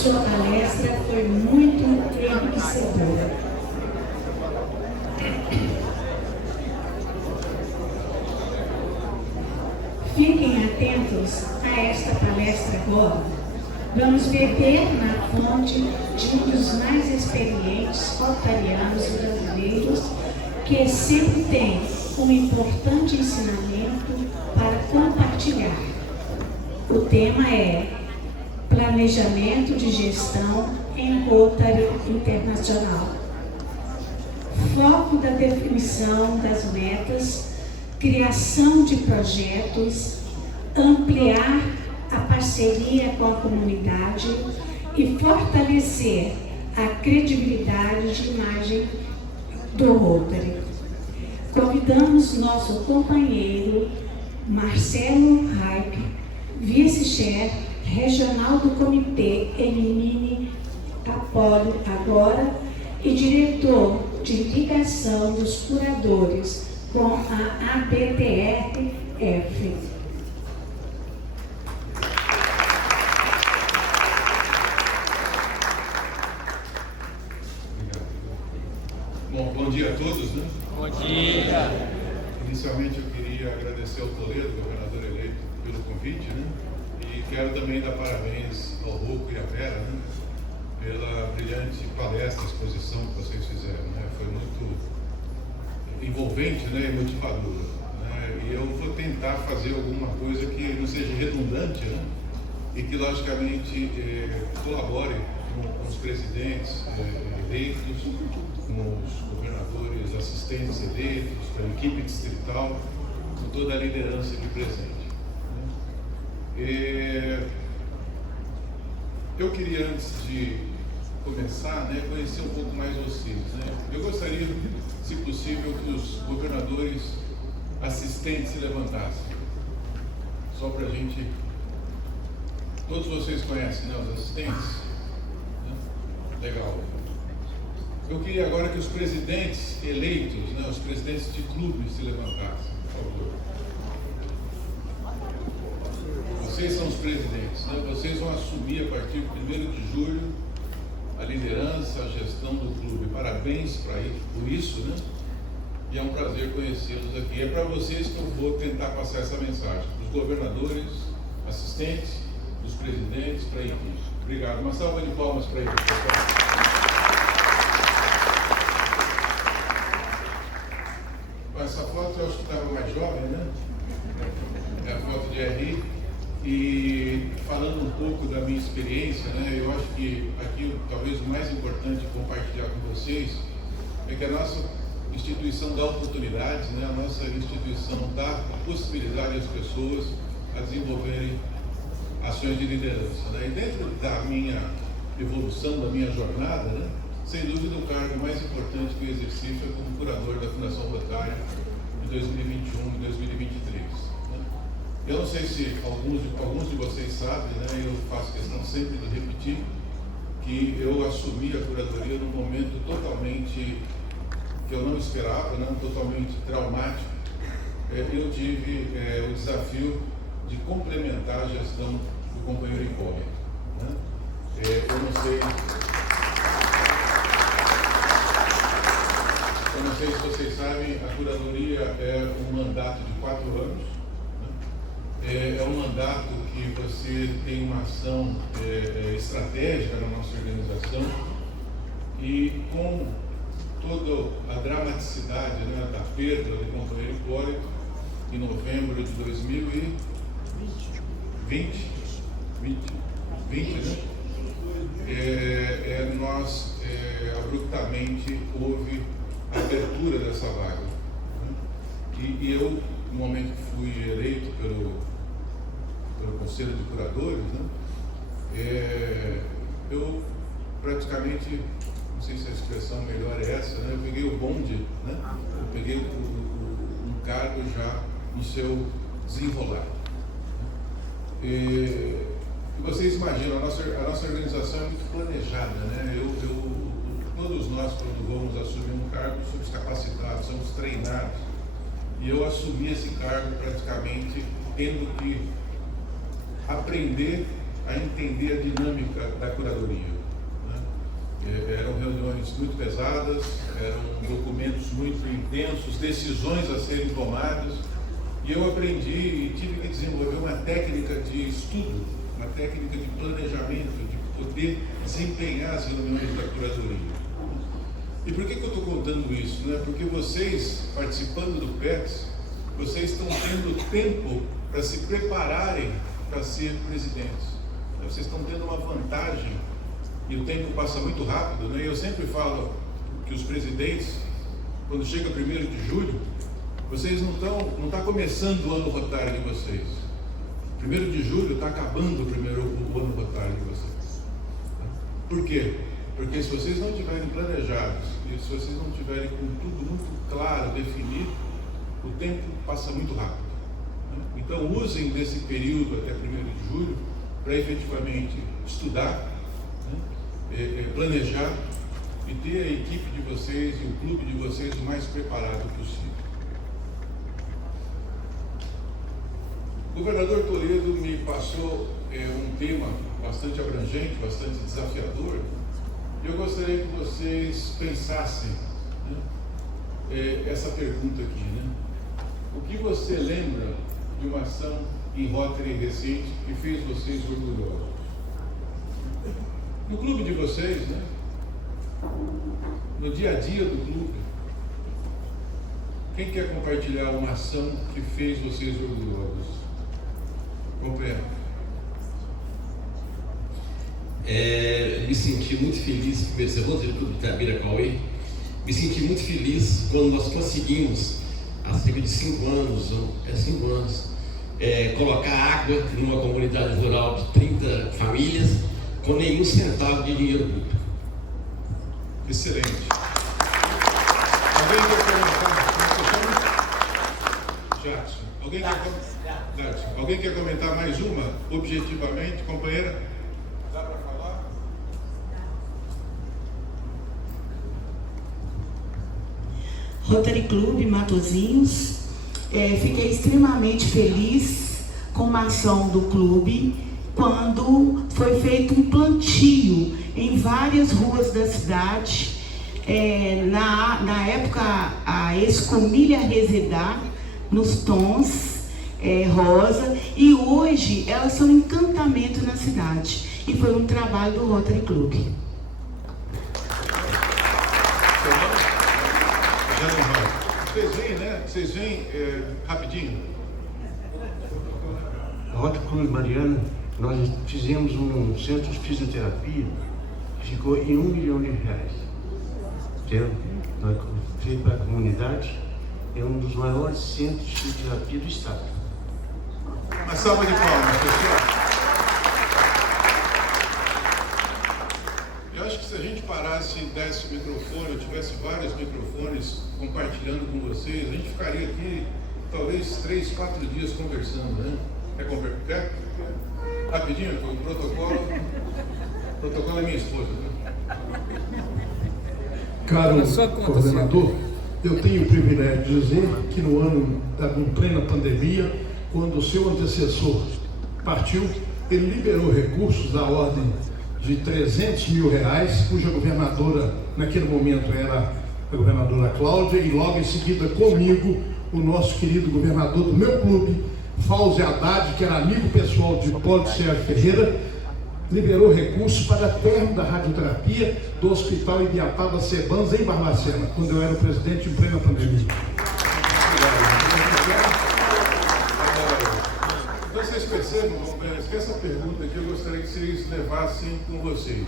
Sua palestra foi muito enriquecedora. Fiquem atentos a esta palestra agora. Vamos beber na fonte de um dos mais experientes rotarianos brasileiros, que sempre tem um importante ensinamento para compartilhar. O tema é Planejamento de Gestão em Rotary Internacional. Foco da definição das metas, criação de projetos, ampliar a parceria com a comunidade e fortalecer a credibilidade de imagem do Rotary. Convidamos nosso companheiro Marcelo Raip, vice-chefe regional do Comitê Elimine Apolo agora e diretor de ligação dos curadores com a ABTRF. Bom dia a todos, né? Bom dia! Inicialmente eu queria agradecer ao Toledo, governador eleito, pelo convite, né? E quero também dar parabéns ao Rocco e à Vera, né? Pela brilhante palestra, exposição que vocês fizeram, né? Foi muito envolvente, né? E motivadora, né? E eu vou tentar fazer alguma coisa que não seja redundante, né? E que logicamente colabore com os presidentes eleitos, com os governadores assistentes eleitos, com a equipe distrital, com toda a liderança aqui presente. Eu queria, antes de começar, né, conhecer um pouco mais vocês, né? Eu gostaria, se possível, que os governadores assistentes se levantassem, só para a gente... Todos vocês conhecem, né, os assistentes? Né? Legal. Eu queria agora que os presidentes eleitos, né, os presidentes de clubes se levantassem, por favor. Vocês são os presidentes, né? Vocês vão assumir a partir de 1º de julho a liderança, a gestão do clube. Parabéns por isso, né? E é um prazer conhecê-los aqui. É para vocês que eu vou tentar passar essa mensagem, para os governadores, assistentes, dos presidentes, para a equipe. Obrigado. Uma salva de palmas para eles, pessoal. Essa foto eu acho que estava mais jovem, né? É a foto de RI. E falando um pouco da minha experiência, né? Eu acho que aqui talvez o mais importante compartilhar com vocês é que a nossa instituição dá oportunidades, né? A nossa instituição dá a possibilidade às pessoas a desenvolverem ações de liderança, né? E dentro da minha evolução, da minha jornada, né? Sem dúvida, o cargo mais importante que eu exercício é como curador da Fundação Rotária de 2021 e 2023. Né? Eu não sei se alguns de vocês sabem, né? Eu faço questão sempre de repetir que eu assumi a curadoria num momento totalmente que eu não esperava, né? Totalmente traumático. Eu tive o desafio de complementar a gestão do companheiro Icória. Né? Eu não sei se vocês sabem, a curadoria é um mandato de 4 anos. Né? É um mandato que você tem uma ação estratégica na nossa organização e com toda a dramaticidade, né, da perda do companheiro Hipólito em novembro de 2020, né? Nós abruptamente houve a abertura dessa vaga. Né? E eu, no momento que fui eleito pelo Conselho de Curadores, né? Eu praticamente, não sei se a expressão melhor é essa, né? Eu peguei o bonde, né? Eu peguei um cargo já no seu desenrolar. E vocês imaginam, a nossa organização é muito planejada, né? Todos nós, quando vamos assumir um cargo, somos capacitados, somos treinados. E eu assumi esse cargo praticamente tendo que aprender a entender a dinâmica da curadoria. Eram reuniões muito pesadas, eram documentos muito intensos, decisões a serem tomadas, e eu aprendi e tive que desenvolver uma técnica de estudo, uma técnica de planejamento, de poder desempenhar as reuniões da curadoria. E por que eu estou contando isso? Porque vocês, participando do PETS, vocês estão tendo tempo para se prepararem para ser presidentes. Vocês estão tendo uma vantagem. E o tempo passa muito rápido, né? Eu sempre falo que os presidentes, quando chega 1º de julho, vocês não está começando o ano rotário de vocês. 1º de julho está acabando o ano rotário de vocês. Por quê? Porque se vocês não estiverem planejados, e se vocês não estiverem com tudo muito claro, definido, o tempo passa muito rápido. Então usem desse período até 1º de julho para efetivamente estudar, planejar e ter a equipe de vocês e o clube de vocês o mais preparado possível. O governador Toledo me passou um tema bastante abrangente, bastante desafiador, e eu gostaria que vocês pensassem essa pergunta aqui, O que você lembra de uma ação em Rotary recente que fez vocês orgulhosos? No clube de vocês, no dia a dia do clube, quem quer compartilhar uma ação que fez vocês orgulhosos? Compreendo. Me senti muito feliz, primeiro ser Rotary Clube de Itabira Cauê, me senti muito feliz quando nós conseguimos, há cerca de 5 anos, colocar água numa comunidade rural de 30 famílias, com nenhum centavo de dinheiro público. Excelente. Alguém quer comentar? Jackson. Alguém quer comentar mais uma? Objetivamente, companheira? Dá para falar? Rotary Clube Matosinhos. Fiquei extremamente feliz com uma ação do clube quando foi feito um plantio em várias ruas da cidade. Na época, a Escomilha Resedar, nos tons rosa, e hoje elas são um encantamento na cidade. E foi um trabalho do Rotary Club. Vocês vêm rapidinho. Rotary Clube Mariana, nós fizemos um centro de fisioterapia que ficou em R$1 milhão. Feito para a comunidade, é um dos maiores centros de fisioterapia do estado. Uma salva de palmas, pessoal. Eu acho que se a gente parasse e desse o microfone, eu tivesse vários microfones compartilhando com vocês, a gente ficaria aqui talvez 3, 4 dias conversando, Quer? Rapidinho, o protocolo é minha esposa, Caro coordenador, eu tenho o privilégio de dizer que no ano em plena pandemia, quando o seu antecessor partiu, ele liberou recursos da ordem de R$300 mil, cuja governadora naquele momento era a governadora Cláudia, e logo em seguida comigo, o nosso querido governador do meu clube, Fauzi Haddad, que era amigo pessoal de Paulo Sérgio Ferreira, liberou recursos para a termo da radioterapia do Hospital Ibiapaba Cebanza, em Barbacena, quando eu era o presidente em plena pandemia. Então vocês percebem, companheiros, que essa pergunta aqui eu gostaria que vocês levassem com vocês,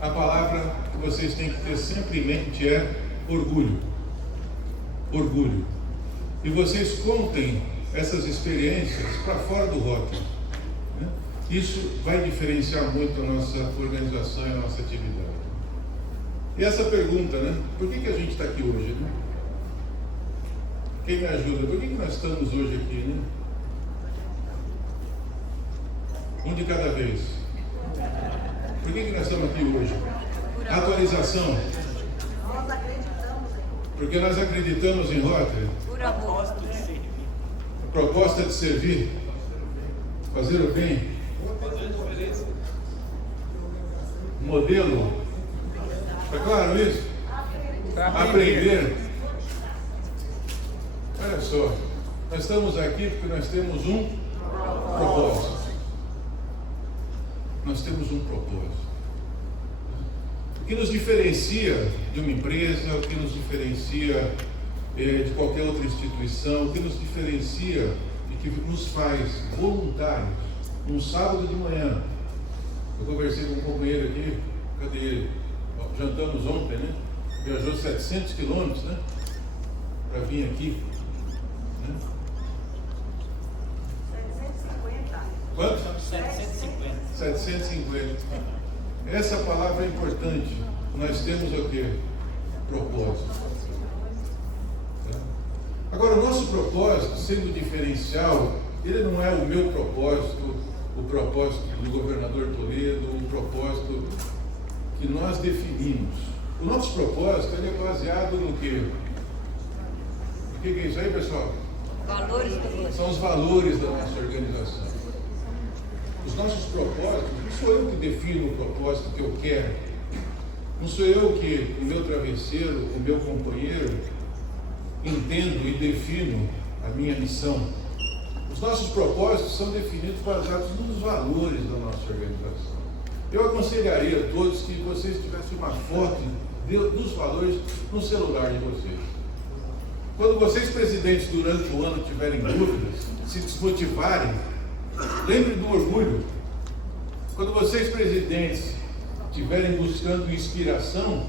A palavra que vocês têm que ter sempre em mente é orgulho. Orgulho. E vocês contem essas experiências para fora do Rotary. Isso vai diferenciar muito a nossa organização e a nossa atividade. E essa pergunta, por que a gente está aqui hoje? Quem me ajuda? Por que nós estamos hoje aqui? Um de cada vez. Por que nós estamos aqui hoje? Atualização. Porque nós acreditamos em Rotary. Proposta de servir, fazer o bem. Modelo. Está claro isso? Aprender. Olha só, nós estamos aqui porque nós temos um propósito. Nós temos um propósito. O que nos diferencia de uma empresa, o que nos diferencia de qualquer outra instituição, o que nos diferencia e que nos faz voluntários. Um sábado de manhã, eu conversei com um companheiro aqui, cadê ele? Jantamos ontem, né? Viajou 700 quilômetros, né? Para vir aqui. Né? 750. Quanto? 750. 750. Essa palavra é importante. Nós temos o quê? Propósito. Tá? Agora, o nosso propósito, sendo diferencial, ele não é o meu propósito, o propósito do governador Toledo, o propósito que nós definimos. O nosso propósito ele é baseado no quê? O que é isso aí, pessoal? Valores do São os valores da nossa organização. Os nossos propósitos, não sou eu que defino o propósito que eu quero. Não sou eu que, o meu travesseiro, o meu companheiro, entendo e defino a minha missão. Os nossos propósitos são definidos baseados nos valores da nossa organização. Eu aconselharia a todos que vocês tivessem uma foto dos valores no celular de vocês. Quando vocês, presidentes, durante o ano tiverem dúvidas, se desmotivarem, lembrem do orgulho. Quando vocês, presidentes, estiverem buscando inspiração,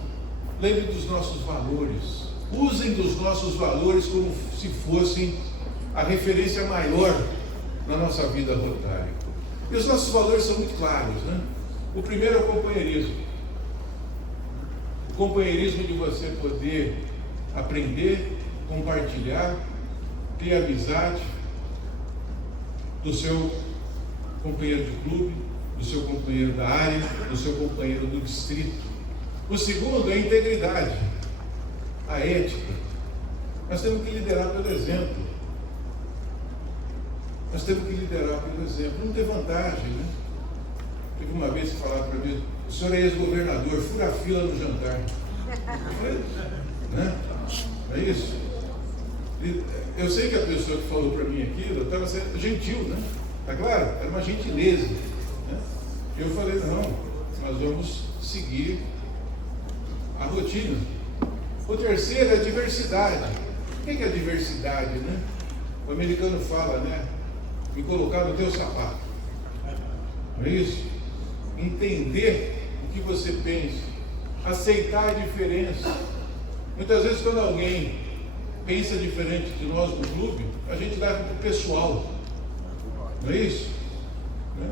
lembrem dos nossos valores. Usem dos nossos valores como se fossem a referência maior na nossa vida rotária. E os nossos valores são muito claros, né? O primeiro é o companheirismo. O companheirismo de você poder aprender, compartilhar, ter amizade do seu companheiro de clube, do seu companheiro da área, do seu companheiro do distrito. O segundo é a integridade, a ética. Nós temos que liderar pelo exemplo. Nós temos que liderar pelo exemplo. Não tem vantagem, né? Teve uma vez que falaram para mim, o senhor é ex-governador, fura a fila no jantar. Né? Não é isso? Eu sei que a pessoa que falou para mim aquilo estava sendo gentil, né? Tá claro? Era uma gentileza. Né? Eu falei, não, nós vamos seguir a rotina. O terceiro é a diversidade. O que é a diversidade, né? O americano fala, né? Me colocar no teu sapato. Não é isso? Entender o que você pensa, aceitar a diferença. Muitas vezes quando alguém pensa diferente de nós no clube, a gente leva para o pessoal. Não é isso? Né?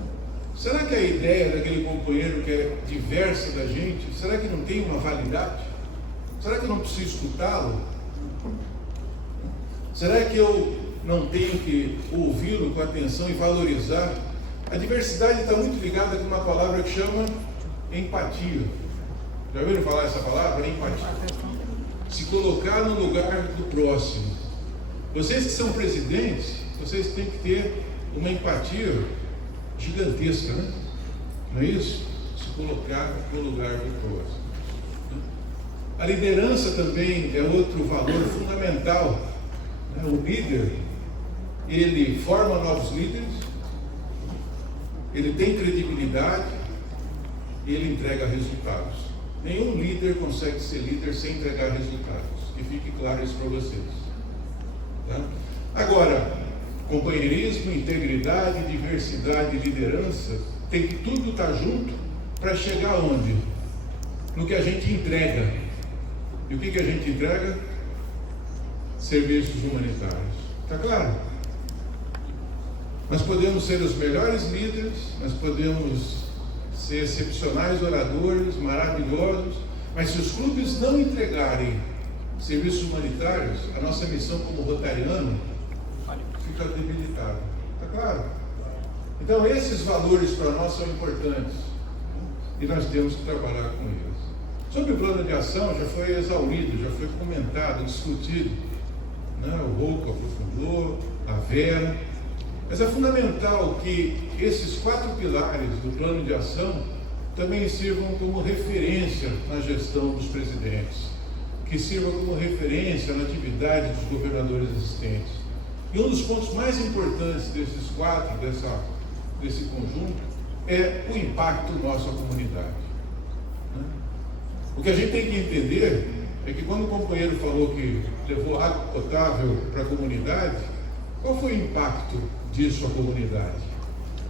Será que a ideia daquele companheiro que é diversa da gente, será que não tem uma validade? Será que eu não preciso escutá-lo? Será que eu não tenho que ouvi-lo com atenção e valorizar? A diversidade está muito ligada com uma palavra que chama empatia. Já ouviram falar essa palavra? Empatia. Se colocar no lugar do próximo. Vocês que são presidentes, vocês têm que ter uma empatia gigantesca, né? Não é isso? Se colocar no lugar do próximo. A liderança também é outro valor fundamental. O líder, ele forma novos líderes, ele tem credibilidade e ele entrega resultados. Nenhum líder consegue ser líder sem entregar resultados. E fique claro isso para vocês. Tá? Agora, companheirismo, integridade, diversidade e liderança tem que tudo estar junto para chegar onde? No que a gente entrega. E o que a gente entrega? Serviços humanitários. Está claro? Nós podemos ser os melhores líderes, nós podemos ser excepcionais oradores, maravilhosos, mas se os clubes não entregarem serviços humanitários, a nossa missão como rotariano fica debilitada. Está claro? Então esses valores para nós são importantes e nós temos que trabalhar com eles. Sobre o plano de ação já foi exaurido, já foi comentado, discutido. O Rouco aprofundou, a Vera. Mas é fundamental que esses 4 pilares do plano de ação também sirvam como referência na gestão dos presidentes, que sirvam como referência na atividade dos governadores existentes. E um dos pontos mais importantes desses 4, desse conjunto, é o impacto na nossa comunidade. O que a gente tem que entender é que quando o companheiro falou que levou água potável para a comunidade, qual foi o impacto disso à comunidade?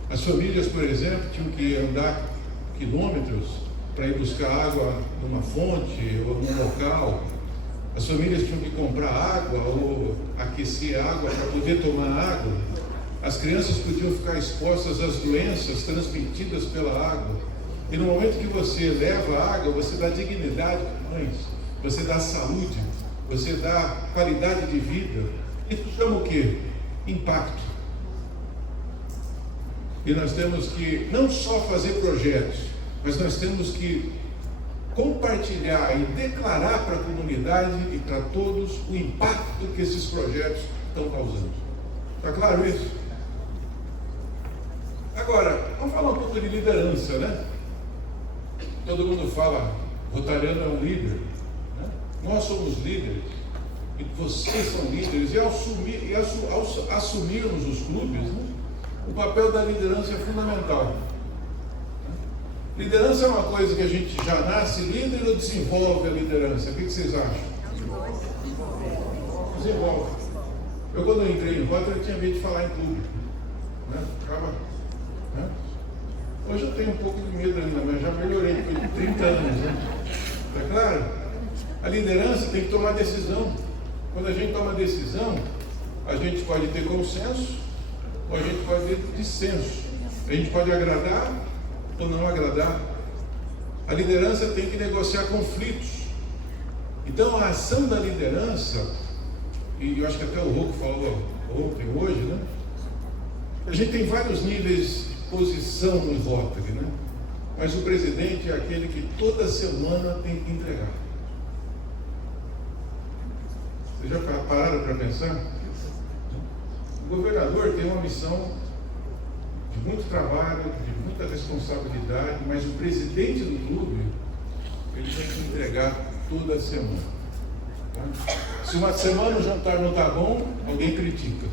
As famílias, por exemplo, tinham que andar quilômetros para ir buscar água numa fonte ou num local. As famílias tinham que comprar água ou aquecer água para poder tomar água. As crianças podiam ficar expostas às doenças transmitidas pela água. E no momento que você leva água, você dá dignidade para mães, você dá saúde, você dá qualidade de vida. Isso chama o quê? Impacto. E nós temos que não só fazer projetos, mas nós temos que compartilhar e declarar para a comunidade e para todos o impacto que esses projetos estão causando. Está claro isso? Agora, vamos falar um pouco de liderança, né? Todo mundo fala, Rotariano é um líder, né? Nós somos líderes, e vocês são líderes, e ao assumirmos os clubes, né? O papel da liderança é fundamental. Liderança é uma coisa que a gente já nasce líder ou desenvolve a liderança? O que vocês acham? Desenvolve. Eu, quando eu entrei no Rotary, eu tinha medo de falar em público, né? Ficava, né? Hoje eu tenho um pouco de medo ainda, mas já melhorei depois de 30 anos, né? Tá claro? A liderança tem que tomar decisão. Quando a gente toma decisão, a gente pode ter consenso ou a gente pode ter dissenso. A gente pode agradar ou não agradar. A liderança tem que negociar conflitos. Então a ação da liderança, e eu acho que até o Rocco falou ontem, hoje, né? A gente tem vários níveis de posição no Rotary, né? Mas o presidente é aquele que toda semana tem que entregar. Vocês já pararam para pensar? O governador tem uma missão de muito trabalho, de muita responsabilidade, mas o presidente do clube, ele tem que entregar toda semana. Tá? Se uma semana o jantar não está bom, alguém critica.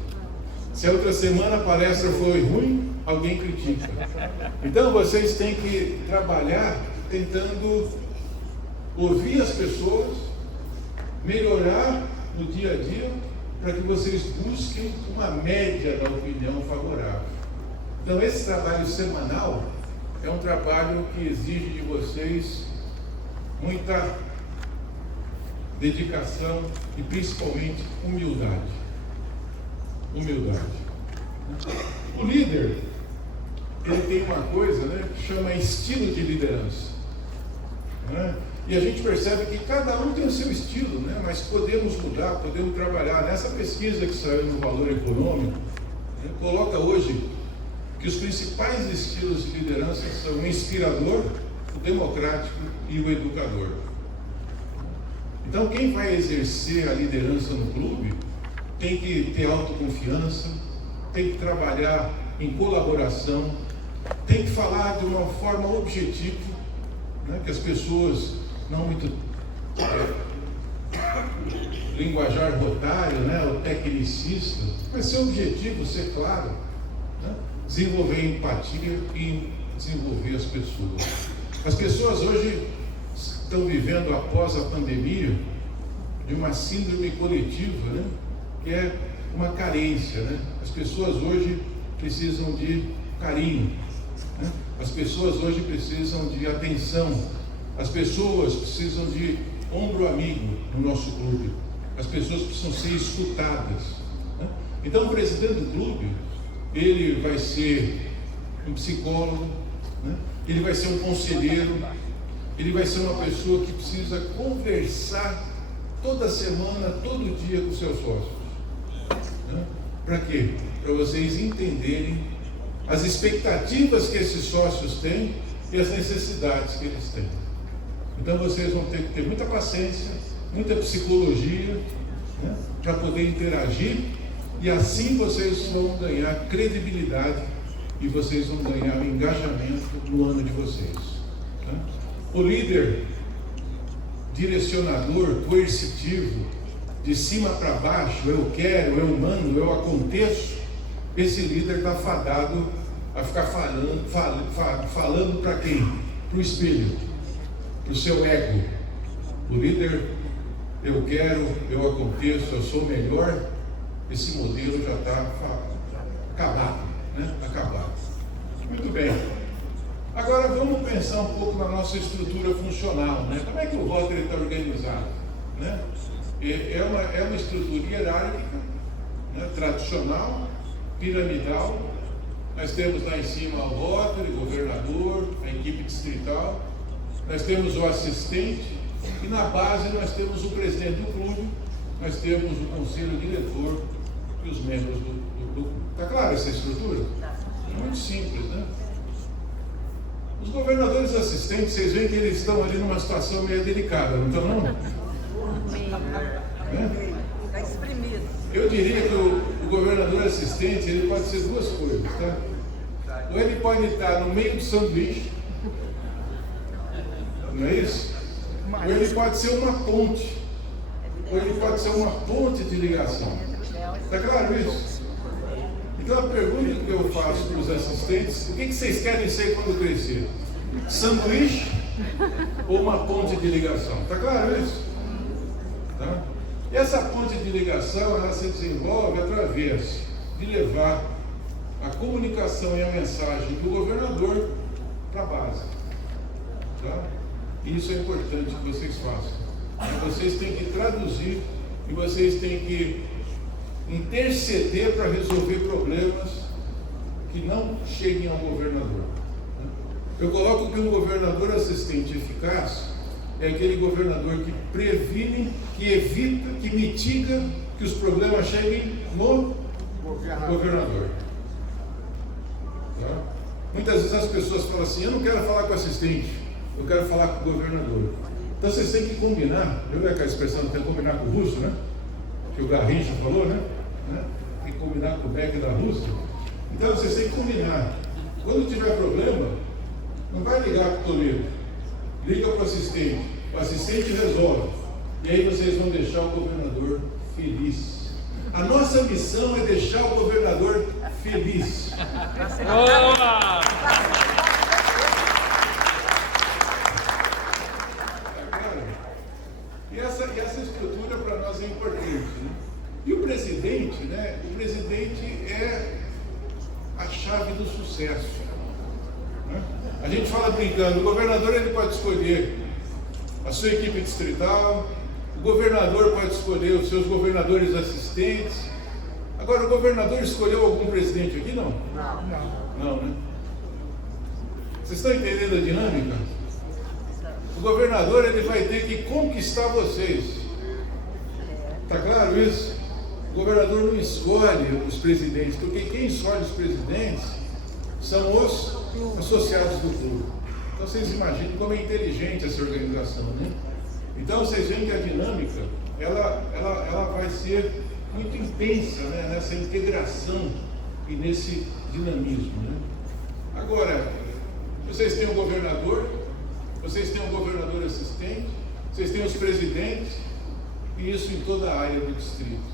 Se a outra semana a palestra foi ruim, alguém critica. Então vocês têm que trabalhar tentando ouvir as pessoas, melhorar no dia a dia, para que vocês busquem uma média da opinião favorável. Então esse trabalho semanal é um trabalho que exige de vocês muita dedicação e principalmente humildade. O líder, ele tem uma coisa, né, que chama estilo de liderança, né? E a gente percebe que cada um tem o seu estilo, né? Mas podemos mudar, podemos trabalhar. Nessa pesquisa que saiu no Valor Econômico, né, coloca hoje que os principais estilos de liderança são o inspirador, o democrático e o educador. Então quem vai exercer a liderança no clube tem que ter autoconfiança, tem que trabalhar em colaboração, tem que falar de uma forma objetiva, né, que as pessoas não muito linguajar rotário, né, o tecnicista, mas ser objetivo, ser claro, né, desenvolver empatia e desenvolver as pessoas. As pessoas hoje estão vivendo após a pandemia de uma síndrome coletiva, né, que é uma carência, né? As pessoas hoje precisam de carinho, né? As pessoas hoje precisam de atenção, as pessoas precisam de ombro amigo no nosso clube, as pessoas precisam ser escutadas, né? Então o presidente do clube, ele vai ser um psicólogo, né? Ele vai ser um conselheiro, ele vai ser uma pessoa que precisa conversar toda semana, todo dia com seus sócios. Para quê? Para vocês entenderem as expectativas que esses sócios têm e as necessidades que eles têm. Então vocês vão ter que ter muita paciência, muita psicologia, né, para poder interagir E assim vocês vão ganhar credibilidade e vocês vão ganhar o engajamento no ano de vocês. Tá? O líder direcionador, coercitivo, de cima para baixo, eu quero, eu mando, eu aconteço, esse líder está fadado a ficar falando para quem? Para o espelho, para o seu ego. O líder, eu quero, eu aconteço, eu sou melhor, esse modelo já está acabado, né? Acabado. Muito bem. Agora vamos pensar um pouco na nossa estrutura funcional, né? Como é que o Rotary está organizado, né? É uma estrutura hierárquica, né? Tradicional, piramidal. Nós temos lá em cima o Rotary, o governador, a equipe distrital, nós temos o assistente e na base nós temos o presidente do clube, nós temos o conselho diretor e os membros do clube. Está claro essa estrutura? É muito simples, né? Os governadores assistentes, vocês veem que eles estão ali numa situação meio delicada, não estão não? Está exprimido. Eu diria que o governador assistente, ele pode ser duas coisas, tá? Ou ele pode estar no meio do sanduíche, não é isso? Ou ele pode ser uma ponte, ou ele pode ser uma ponte de ligação. Está claro isso? Então a pergunta que eu faço para os assistentes: o que vocês querem ser quando crescer? Sanduíche ou uma ponte de ligação? Está claro isso? Tá? E essa ponte de ligação, ela se desenvolve através de levar a comunicação e a mensagem do governador para a base. Tá? E isso é importante que vocês façam. Vocês têm que traduzir e vocês têm que interceder para resolver problemas que não cheguem ao governador. Eu coloco que um governador assistente eficaz é aquele governador que previne, que evita, que mitiga que os problemas cheguem no governador. Tá? Muitas vezes as pessoas falam assim: eu não quero falar com o assistente, eu quero falar com o governador. Então vocês têm que combinar. Eu aquela expressão, tem que combinar com o russo, né? Que o Garrincha falou, né? Tem que combinar com o Beck da Rússia. Então vocês têm que combinar. Quando tiver problema, não vai ligar para o Toledo, liga para o assistente resolve. E aí vocês vão deixar o governador feliz. A nossa missão é deixar o governador feliz. E essa estrutura para nós é importante, né? E o presidente, né? O presidente é a chave do sucesso, né? A gente fala brincando, o governador ele pode escolher a sua equipe distrital, o governador pode escolher os seus governadores assistentes. Agora, o governador escolheu algum presidente aqui? Não? Não, né? Vocês estão entendendo a dinâmica? O governador ele vai ter que conquistar vocês. Está claro isso? O governador não escolhe os presidentes, porque quem escolhe os presidentes são os associados do clube. Então vocês imaginem como é inteligente essa organização, né? Então vocês veem que a dinâmica ela vai ser muito intensa, né? Nessa integração e nesse dinamismo, né? Agora, vocês têm o governador, vocês têm o governador assistente, vocês têm os presidentes, e isso em toda a área do distrito.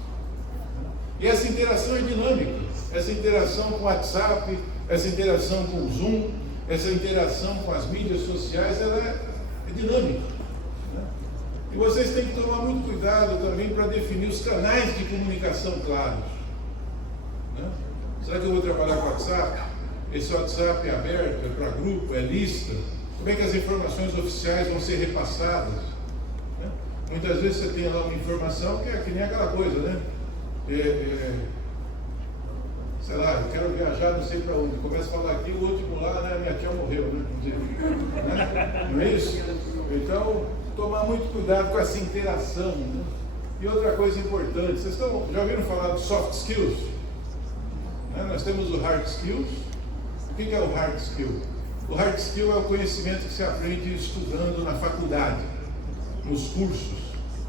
E essa interação é dinâmica, essa interação com o WhatsApp, essa interação com o Zoom, essa interação com as mídias sociais, ela é dinâmica, né? E vocês têm que tomar muito cuidado também para definir os canais de comunicação claros, né? Será que eu vou trabalhar com o WhatsApp? Esse WhatsApp é aberto, é para grupo, é lista? Como é que as informações oficiais vão ser repassadas, né? Muitas vezes você tem lá uma informação que é que nem aquela coisa, né? Sei lá, eu quero viajar não sei para onde, começa a falar aqui, o último lá, né? Minha tia morreu, né? Não é isso? Então, tomar muito cuidado com essa interação, né? E outra coisa importante, vocês já ouviram falar do soft skills? Né? Nós temos o hard skills. O que é o hard skill? O hard skill é o conhecimento que se aprende estudando na faculdade, nos cursos,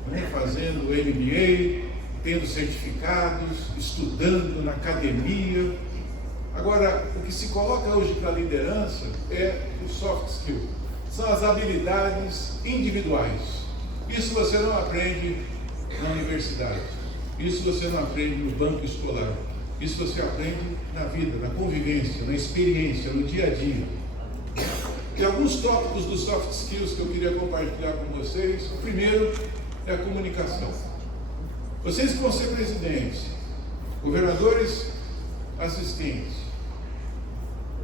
né? Fazendo MBA, tendo certificados, estudando na academia. Agora, o que se coloca hoje para a liderança é o soft skill, são as habilidades individuais. Isso você não aprende na universidade, isso você não aprende no banco escolar, isso você aprende na vida, na convivência, na experiência, no dia a dia. Tem alguns tópicos dos soft skills que eu queria compartilhar com vocês. O primeiro é a comunicação. Vocês que vão ser presidentes, governadores, assistentes,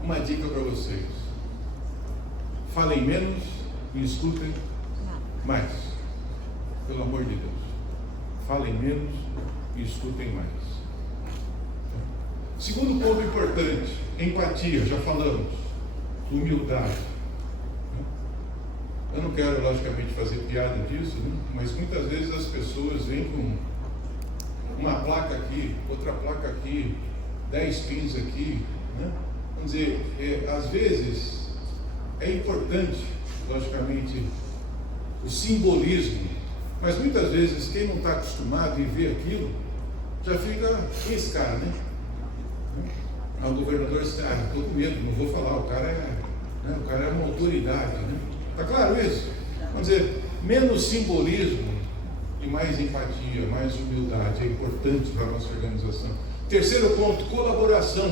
uma dica para vocês: falem menos e escutem mais. Pelo amor de Deus, falem menos e escutem mais. Segundo ponto importante, empatia, já falamos, humildade. Eu não quero, logicamente, fazer piada disso, né? Mas muitas vezes as pessoas vêm com uma placa aqui, outra placa aqui, 10 pins aqui, né? Vamos dizer, às vezes é importante, logicamente, o simbolismo, mas muitas vezes quem não está acostumado a ver aquilo já fica esse cara, né? O governador disse: estou com medo, não vou falar, o cara é uma autoridade, né? Está claro isso? Vamos dizer, menos simbolismo e mais empatia, mais humildade é importante para a nossa organização. Terceiro ponto, colaboração,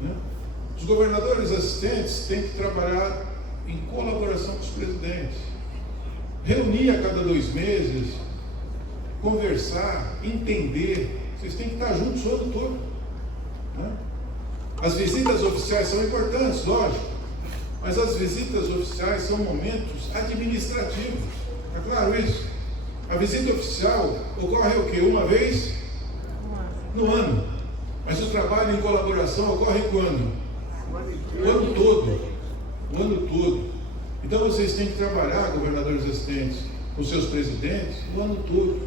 né? Os governadores assistentes têm que trabalhar em colaboração com os presidentes, reunir a cada 2 meses, conversar, entender. Vocês têm que estar juntos o ano todo, né? As visitas oficiais são importantes, lógico, mas as visitas oficiais são momentos administrativos, é claro isso. A visita oficial ocorre o quê? Uma vez no ano, mas o trabalho em colaboração ocorre quando? O ano todo, o ano todo. Então vocês têm que trabalhar, governadores assistentes, com seus presidentes o ano todo,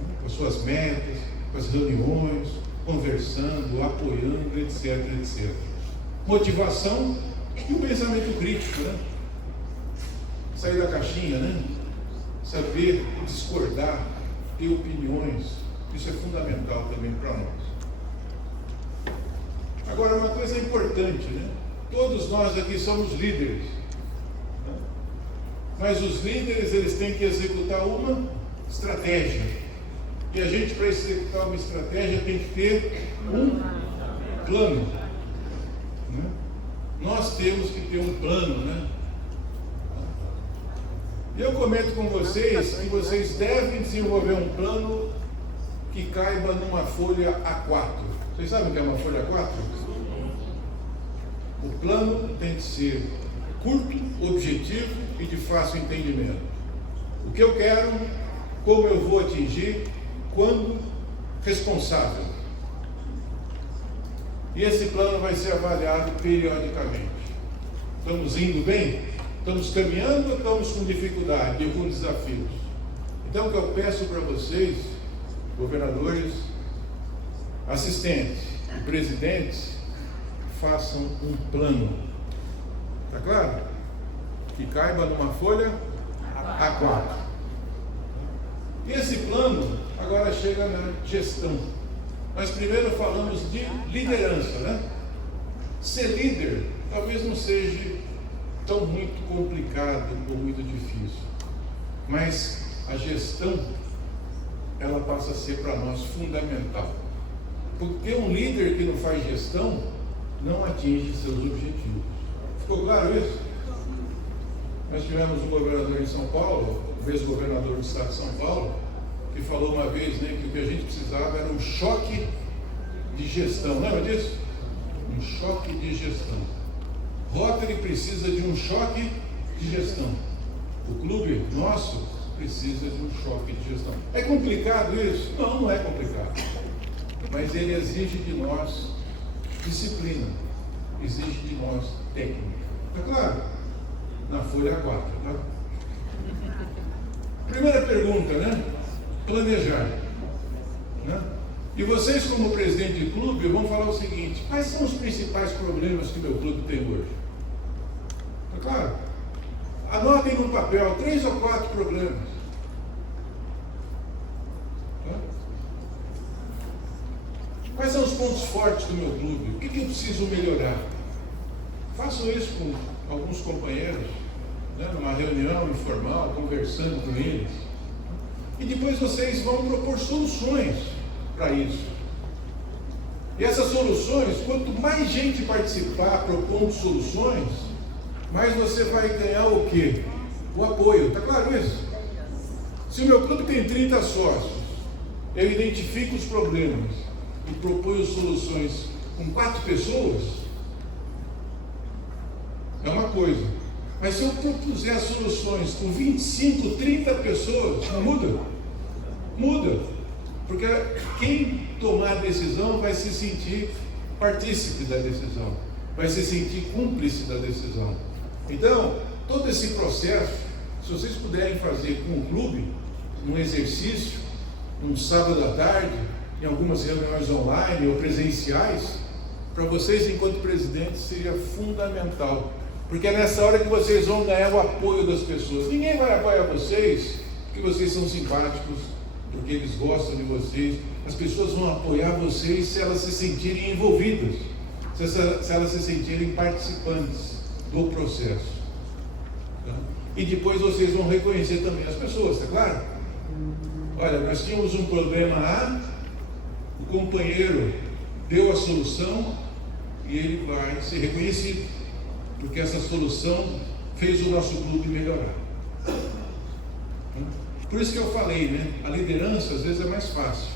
né? Com as suas metas, com as reuniões, conversando, apoiando, etc, etc. Motivação e o pensamento crítico, né? Sair da caixinha, né? Saber discordar, ter opiniões, isso é fundamental também para nós. Agora, uma coisa importante, né? Todos nós aqui somos líderes, né? Mas os líderes, eles têm que executar uma estratégia. E a gente, para executar uma estratégia, tem que ter um plano, né? Nós temos que ter um plano, né? E eu comento com vocês que vocês devem desenvolver um plano que caiba numa folha A4. Vocês sabem o que é uma folha A4? O plano tem que ser curto, objetivo e de fácil entendimento. O que eu quero, como eu vou atingir, quando, responsável. E esse plano vai ser avaliado periodicamente. Estamos indo bem? Estamos caminhando ou estamos com dificuldade e com desafios? Então o que eu peço para vocês, governadores, assistentes e presidentes, façam um plano. Está claro? Que caiba numa folha A4. E esse plano agora chega na gestão. Mas primeiro falamos de liderança, né? Ser líder talvez não seja tão muito complicado ou muito difícil, mas a gestão, ela passa a ser para nós fundamental, porque um líder que não faz gestão não atinge seus objetivos. Ficou claro isso? Nós tivemos um governador em São Paulo, o ex-governador do estado de São Paulo, que falou uma vez, né, que o que a gente precisava era um choque de gestão. Lembra disso? Um choque de gestão. Rotary precisa de um choque de gestão. O clube nosso precisa de um choque de gestão. É complicado isso? Não, não é complicado. Mas ele exige de nós disciplina, exige de nós técnica. Tá claro? Na folha 4, tá? Primeira pergunta, né? Planejar, né? E vocês, como presidente de clube, vão falar o seguinte: quais são os principais problemas que meu clube tem hoje? Tá claro? Anotem no papel 3 ou 4 problemas. Tá? Quais são os pontos fortes do meu clube? O que eu preciso melhorar? Façam isso com alguns companheiros, né, numa reunião informal, conversando com eles. E depois vocês vão propor soluções para isso. E essas soluções, quanto mais gente participar propondo soluções, mais você vai ganhar o quê? O apoio. Está claro isso? Se o meu clube tem 30 sócios, eu identifico os problemas e proponho soluções com 4 pessoas, é uma coisa. Mas se eu propuser soluções com 25, 30 pessoas, não muda? Muda. Porque quem tomar a decisão vai se sentir partícipe da decisão, vai se sentir cúmplice da decisão. Então, todo esse processo, se vocês puderem fazer com o clube, num exercício, num sábado à tarde, em algumas reuniões online ou presenciais, para vocês, enquanto presidentes, seria fundamental. Porque é nessa hora que vocês vão ganhar o apoio das pessoas. Ninguém vai apoiar vocês porque vocês são simpáticos, porque eles gostam de vocês. As pessoas vão apoiar vocês se elas se sentirem envolvidas, se elas se sentirem participantes do processo. Tá? E depois vocês vão reconhecer também as pessoas, tá claro? Olha, nós tínhamos um problema A, o companheiro deu a solução e ele vai ser reconhecido, porque essa solução fez o nosso clube melhorar. Por isso que eu falei, né? A liderança às vezes é mais fácil,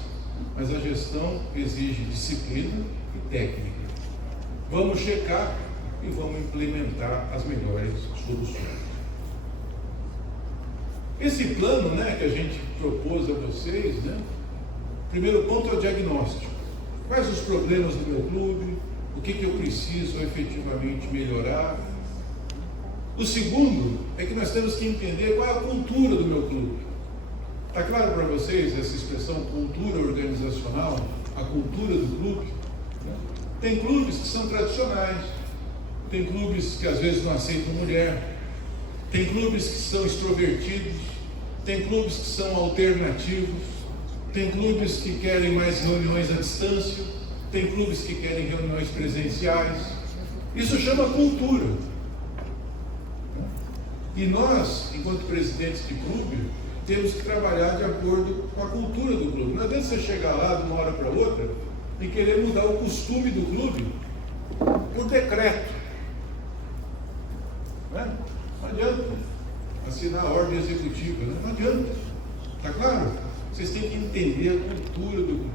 mas a gestão exige disciplina e técnica. Vamos checar e vamos implementar as melhores soluções. Esse plano, né, que a gente propôs a vocês, né? Primeiro ponto é o diagnóstico. Quais os problemas do meu clube? O que eu preciso efetivamente melhorar? O segundo é que nós temos que entender qual é a cultura do meu clube. Está claro para vocês essa expressão cultura organizacional, a cultura do clube? Tem clubes que são tradicionais, tem clubes que às vezes não aceitam mulher, tem clubes que são extrovertidos, tem clubes que são alternativos, tem clubes que querem mais reuniões à distância, tem clubes que querem reuniões presenciais. Isso chama cultura. E nós, enquanto presidentes de clube, temos que trabalhar de acordo com a cultura do clube. Não adianta você chegar lá de uma hora para outra e querer mudar o costume do clube por decreto. Não adianta assinar a ordem executiva, né? Não adianta. Está claro? Vocês têm que entender a cultura do clube.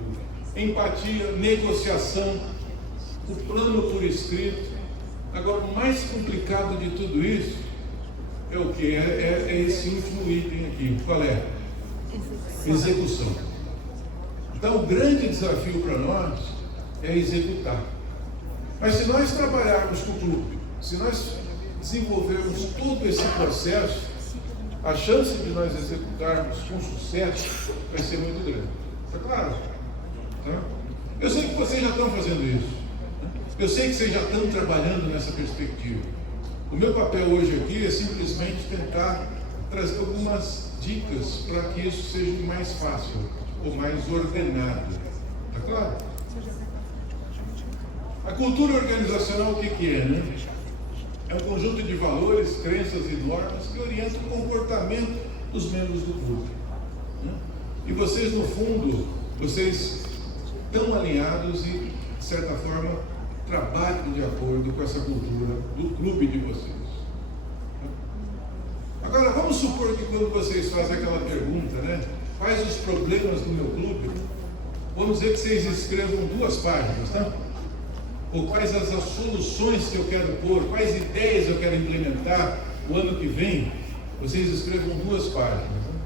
Empatia, negociação, o plano por escrito. Agora, o mais complicado de tudo isso é o que? É esse último item aqui. Qual é? Execução. Então, o grande desafio para nós é executar. Mas se nós trabalharmos com o clube, se nós desenvolvermos todo esse processo, a chance de nós executarmos com sucesso vai ser muito grande. Está claro? Tá? Eu sei que vocês já estão fazendo isso. Eu sei que vocês já estão trabalhando nessa perspectiva. O meu papel hoje aqui é simplesmente tentar trazer algumas dicas para que isso seja mais fácil ou mais ordenado. Está claro? A cultura organizacional, o que é, né? É um conjunto de valores, crenças e normas que orientam o comportamento dos membros do clube. Né? E vocês, no fundo, vocês estão alinhados e, de certa forma, trabalham de acordo com essa cultura do clube de vocês. Agora, vamos supor que quando vocês fazem aquela pergunta, né? Quais os problemas do meu clube? Vamos dizer que vocês escrevam 2 páginas, tá? Ou quais as soluções que eu quero pôr, quais ideias eu quero implementar o ano que vem, vocês escrevam 2 páginas. Né?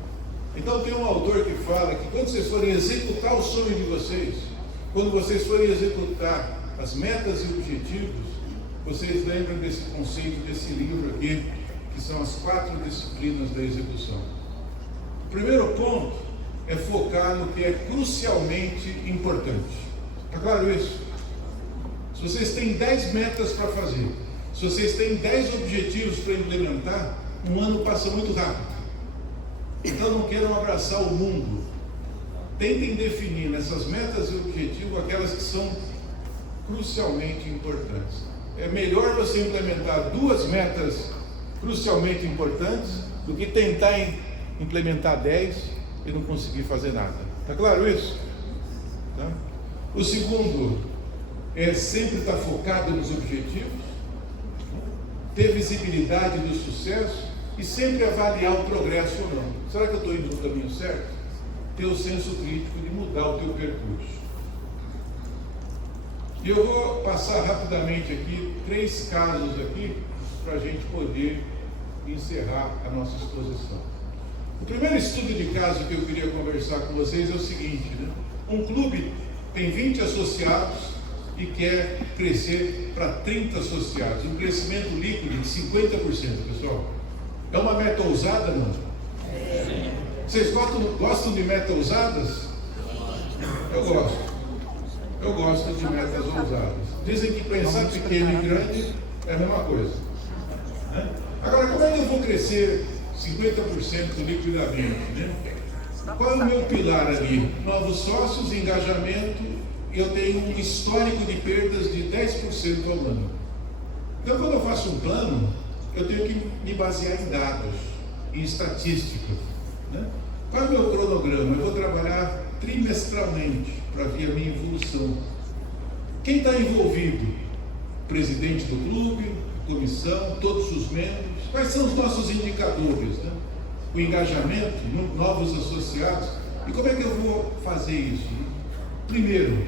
Então tem um autor que fala que quando vocês forem executar o sonho de vocês, quando vocês forem executar as metas e objetivos, vocês lembram desse conceito, desse livro aqui, que são as 4 disciplinas da execução. O primeiro ponto é focar no que é crucialmente importante. Está claro isso? Se vocês têm 10 metas para fazer, se vocês têm 10 objetivos para implementar, um ano passa muito rápido. Então não queiram abraçar o mundo. tentem definir nessas metas e objetivos aquelas que são crucialmente importantes. É melhor você implementar 2 metas crucialmente importantes do que tentar implementar 10 e não conseguir fazer nada. Está claro isso? Tá? O segundo é sempre estar focado nos objetivos, ter visibilidade do sucesso e sempre avaliar o progresso ou não. Será que eu estou indo no caminho certo? Ter o senso crítico de mudar o teu percurso. E eu vou passar rapidamente aqui 3 casos aqui para a gente poder encerrar a nossa exposição. O primeiro estudo de caso que eu queria conversar com vocês é o seguinte, né? Um clube tem 20 associados e quer crescer para 30 associados, um crescimento líquido de 50%, pessoal. É uma meta ousada, não? Vocês gostam de metas ousadas? Eu gosto. Eu gosto de metas ousadas. Dizem que pensar pequeno e grande é a mesma coisa. Agora, como é que eu vou crescer 50% liquidamente? Né? Qual é o meu pilar ali? Novos sócios, engajamento, e eu tenho um histórico de perdas de 10% ao ano. Então, quando eu faço um plano, eu tenho que me basear em dados, em estatísticas. Né? Qual é o meu cronograma? Eu vou trabalhar trimestralmente para ver a minha evolução. Quem está envolvido? O presidente do clube, a comissão, todos os membros. Quais são os nossos indicadores? Né? O engajamento, novos associados. E como é que eu vou fazer isso? Né? Primeiro,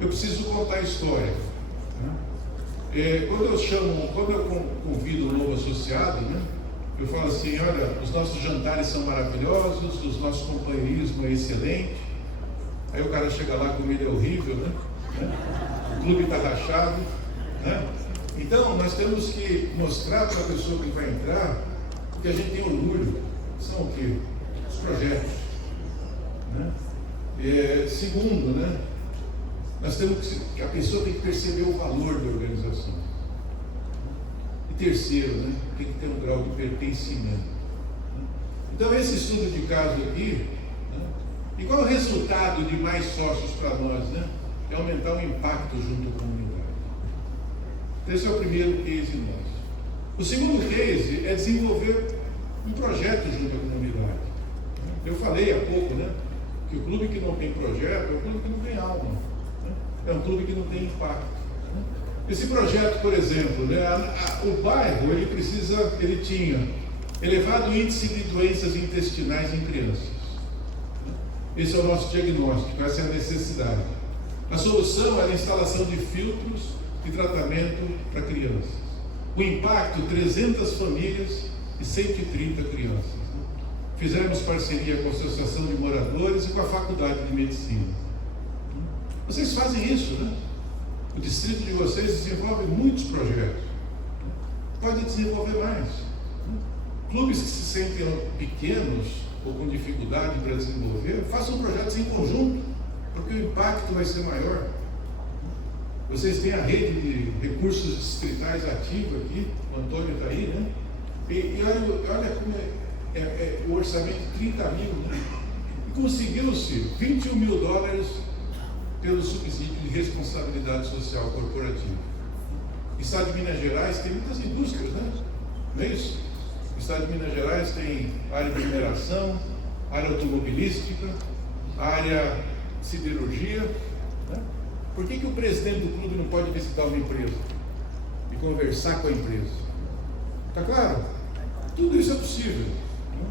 eu preciso contar a história. Né? Quando eu convido um novo associado, né? Eu falo assim, olha, os nossos jantares são maravilhosos, os nossos companheirismo é excelente. Aí o cara chega lá, a comida é horrível, né? O clube está rachado, né? Então nós temos que mostrar para a pessoa que vai entrar que a gente tem orgulho. São o quê? Os projetos, né? Segundo, né? Nós temos que a pessoa tem que perceber o valor da organização. E terceiro, né? Tem que ter um grau de pertencimento. Então esse estudo de caso aqui, né? E qual é o resultado de mais sócios para nós, né? É aumentar o impacto junto à comunidade. Esse é o primeiro case nosso. O segundo case é desenvolver um projeto junto à comunidade. Eu falei há pouco, né? Que o clube que não tem projeto é um clube que não tem alma. Né? É um clube que não tem impacto. Né? Esse projeto, por exemplo, né? O bairro, ele tinha elevado índice de doenças intestinais em crianças. Esse é o nosso diagnóstico, essa é a necessidade. A solução era a instalação de filtros de tratamento para crianças. O impacto, 300 famílias e 130 crianças. Fizemos parceria com a Associação de Moradores e com a Faculdade de Medicina. Vocês fazem isso, né? O distrito de vocês desenvolve muitos projetos. Pode desenvolver mais. Clubes que se sentem pequenos ou com dificuldade para desenvolver, façam projetos em conjunto, porque o impacto vai ser maior. Vocês têm a rede de recursos distritais ativa aqui, o Antônio está aí, né? E olha como o orçamento de 30 mil, né? E conseguiu-se $21 mil pelo subsídio de responsabilidade social corporativa. O Estado de Minas Gerais tem muitas indústrias, né? Não é isso? O Estado de Minas Gerais tem área de mineração, área automobilística, área de siderurgia. Né? Por que o presidente do clube não pode visitar uma empresa e conversar com a empresa? Está claro? Tudo isso é possível. Né?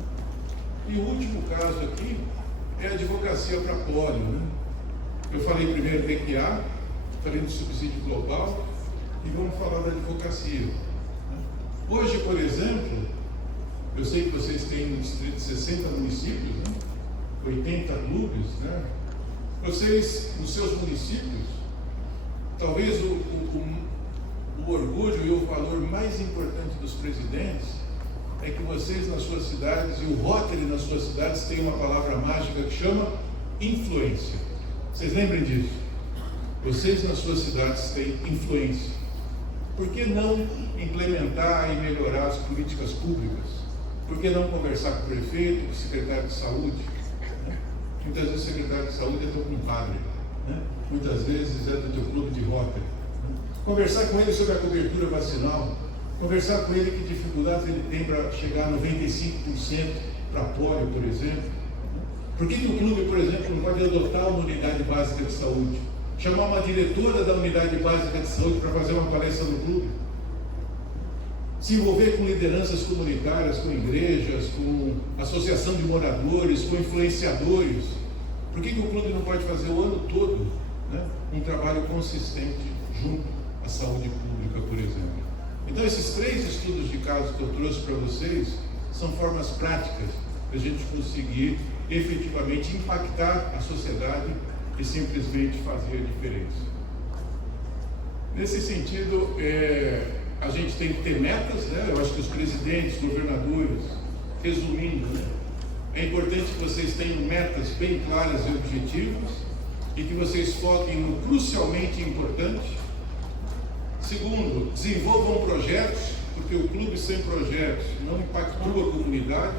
E o último caso aqui é a advocacia para pólio. Né? Eu falei primeiro do EQA, falei do subsídio global e vamos falar da advocacia. Né? Hoje, por exemplo, eu sei que vocês têm um distrito de 60 municípios, né? 80 clubes, né? Vocês, nos seus municípios, talvez o orgulho e o valor mais importante dos presidentes é que vocês nas suas cidades e o Rotary nas suas cidades têm uma palavra mágica que chama influência. Vocês lembrem disso? Vocês nas suas cidades têm influência. Por que não implementar e melhorar as políticas públicas? Por que não conversar com o prefeito, com o secretário de saúde? Muitas vezes o secretário de saúde é teu compadre, né? Muitas vezes é do teu clube de Rotary. Conversar com ele sobre a cobertura vacinal, conversar com ele que dificuldades ele tem para chegar a 95% para polio, por exemplo. Por que o clube, por exemplo, não pode adotar uma unidade básica de saúde? Chamar uma diretora da unidade básica de saúde para fazer uma palestra no clube? Se envolver com lideranças comunitárias, com igrejas, com associação de moradores, com influenciadores. Por que o clube não pode fazer o ano todo, né, um trabalho consistente junto à saúde pública, por exemplo? Então, esses 3 estudos de caso que eu trouxe para vocês são formas práticas de a gente conseguir efetivamente impactar a sociedade e simplesmente fazer a diferença. Nesse sentido, a gente tem que ter metas, né? Eu acho que os presidentes, governadores, resumindo, né? É importante que vocês tenham metas bem claras e objetivas e que vocês foquem no crucialmente importante. Segundo, desenvolvam projetos, porque o clube sem projetos não impactua a comunidade.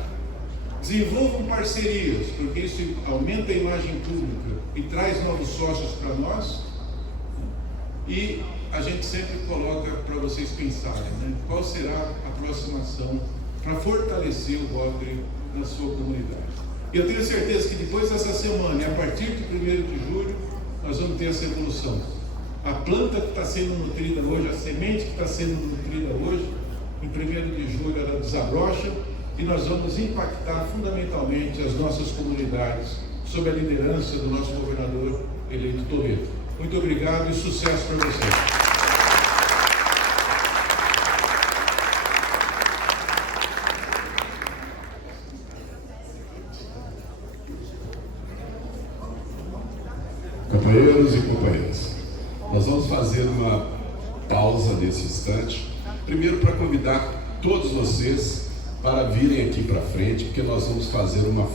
Desenvolvam parcerias, porque isso aumenta a imagem pública e traz novos sócios para nós. E a gente sempre coloca para vocês pensarem, né? Qual será a aproximação para fortalecer o Rotary na sua comunidade. E eu tenho certeza que depois dessa semana, e a partir de 1º de julho, nós vamos ter essa evolução. A planta que está sendo nutrida hoje, a semente que está sendo nutrida hoje, em 1º de julho ela desabrocha e nós vamos impactar fundamentalmente as nossas comunidades sob a liderança do nosso governador eleito Toledo. Muito obrigado e sucesso para vocês. Companheiros e companheiras, nós vamos fazer uma pausa nesse instante, primeiro para convidar todos vocês para virem aqui para frente, porque nós vamos fazer uma